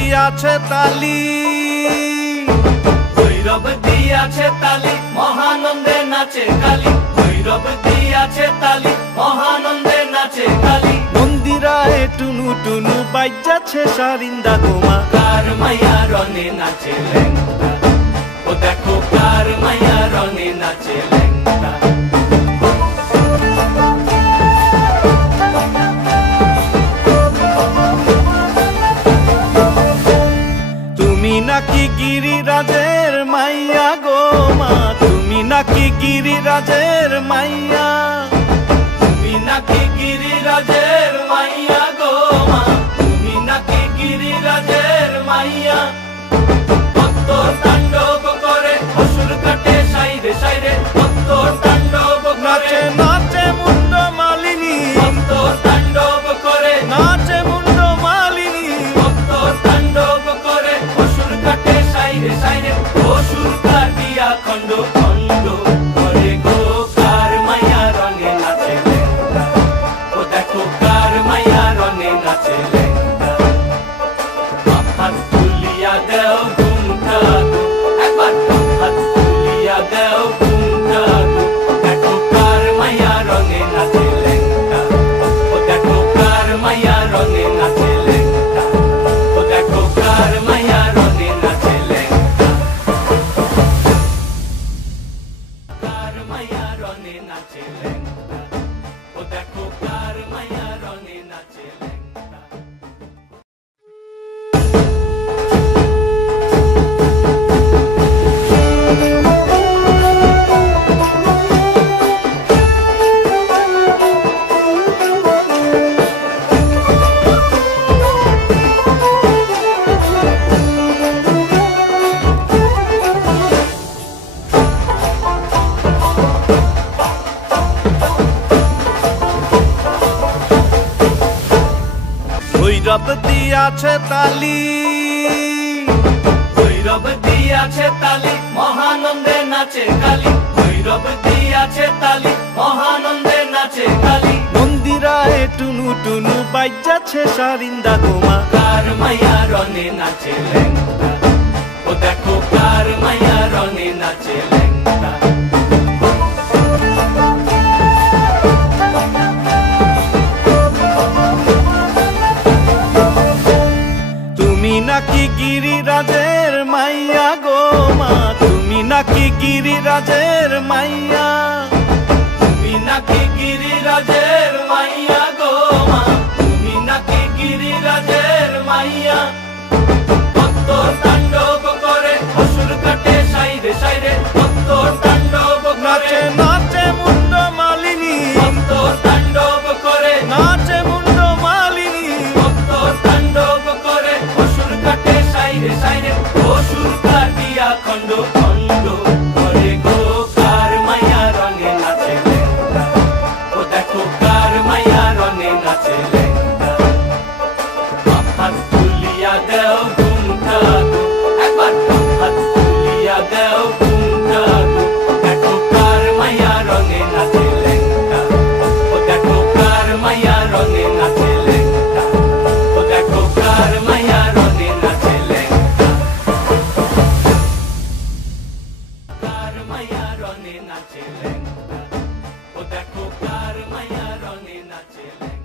দিয়াছে তালি, ভৈরব দিয়াছে তালি, মহানন্দে নাচে কালী। ভৈরব দিয়াছে তালি, মহানন্দে নাচে কালী। মন্দিরায় টুনু টুনু বাজ্যাছে সারিন্দা গোমা। কার মাইয়া রনে নাচে ল্যাংটা, ও দেখো কার মাইয়া রনে নাচে ল্যাংটা। তুমি নাকি গিরিরাজের মাইয়া গো মা, তুমি নাকি গিরিরাজের মাইয়া। তুমি নাকি গিরিরাজের মাইয়া গো মা, তুমি নাকি গিরিরাজের মাইয়া। ভক্ত তাণ্ডব করে অসুর কাটে সাইরে সাইরে, ভক্ত তাণ্ডব নাচে করে নাচে মুন্ড মালিনী, ভক্ত তাণ্ডব করে নাচে মুন্ড মালিনী। ভক্ত তাণ্ডব করে অসুর কাটে সাইরে সাইরে, অসুর কাটিয়া খণ্ড খণ্ড করে গো। কার মাইয়া রঙে নাচে ল্যাংটা, ও দেখো কার মাইয়া রঙে নাচে ল্যাংটা। হাত তুলিয়া দেও ঘুমটা গো, একবার হাত তুলিয়া দেও ঘুমটা গো। দেখো কার মাইয়া রঙে নাচে ল্যাংটা, ও দেখো কার মাইয়া রঙে নাচে ল্যাংটা, ও দেখো কার মাইয়া রঙে নাচে ল্যাংটা। কার মাইয়া রঙে নাচে ল্যাংটা, ও দেখো কার মাইয়া রঙে নাচে ল্যাংটা। ভৈরব দিয়াছে তালি, ভৈরব দিয়াছে তালি, মহানন্দে নাচে কালী। ভৈরব দিয়াছে তালি, মহানন্দে নাচে কালী। মন্দিরায় টুনু টুনু বাজ্যাছে সারিন্দা গোমা। কার মাইয়া রনে নাচে ল্যাংটা, ও দেখো কার মাইয়া রনে নাচে ল্যাংটা। তুমি নাকি গিরিরাজের মাইয়া গো মা, তুমি নাকি গিরিরাজের মাইয়া। তুমি নাকি গিরিরাজের মাইয়া গো মা, তুমি নাকি গিরিরাজের মাইয়া। ভক্ত তাণ্ডব করে অসুর কাটে সাইরে সাইরে, ভক্ত তাণ্ডব নাচে করে নাচে মুন্ড মালিনী, ভক্ত তাণ্ডব করে নাচে মুন্ড মালিনী। ভক্ত তাণ্ডব করে অসুর কাটে সাইরে সাইরে, অসুর কাটিয়া খণ্ড খণ্ড করে গো। কার মাইয়া রঙে নাচে ল্যাংটা, ও দেখো কার মাইয়া রঙে নাচে ল্যাংটা। হাত তুলিয়া দেও ঘুমটা গো, একবার হাত তুলিয়া দেও ঘুমটা গো। দেখো কার মাইয়া রঙে নাচে ল্যাংটা, ও দেখো কার মাইয়া রঙে নাচে ল্যাংটা, ও দেখো কার মাইয়া রঙে নাচে ল্যাংটা। কার মাইয়া রঙে নাচে ল্যাংটা, ও দেখো কার মাইয়া রঙে নাচে ল্যাংটা।